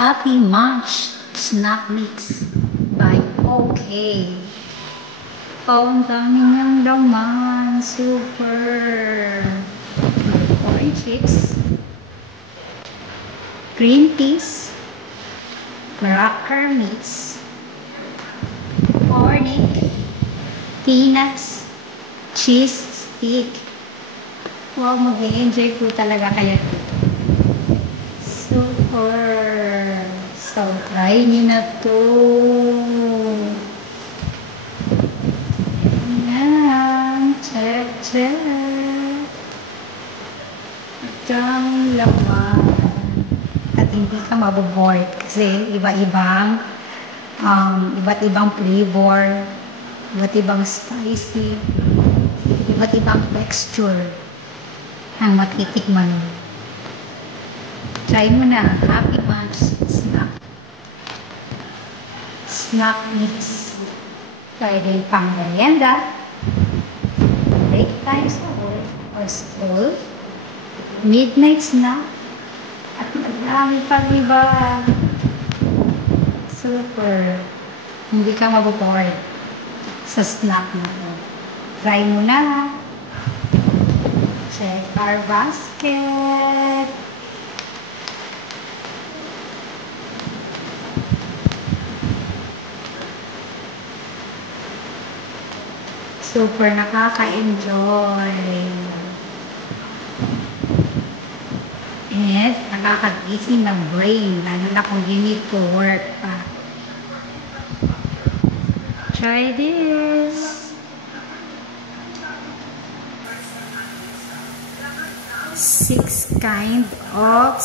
Happy Munch Snack Mix by OK. Oh, ang dami niyang laman. Super. Orange chips, green peas, cracker mix, cornic, peanuts, cheese stick. Wow, mag-enjoy po talaga kayo. Super. So, try nyo na to. Yan. Check, check. Daming laman. At hindi ka maboboard kasi iba't ibang flavor, iba't ibang spicy, iba't ibang texture ang matitikman mo. Try mo na. Happy Munch Snack Mix. Pwede pang merienda, break time sa work or school, midnight snack, at madami pang iba. Super. Hindi ka maboboard sa snack mo. Try mo na. Check our basket. Super nakaka-enjoy. And nakaka-gising ng brain, lalo na kung you need to work pa. Try this. 6 kind of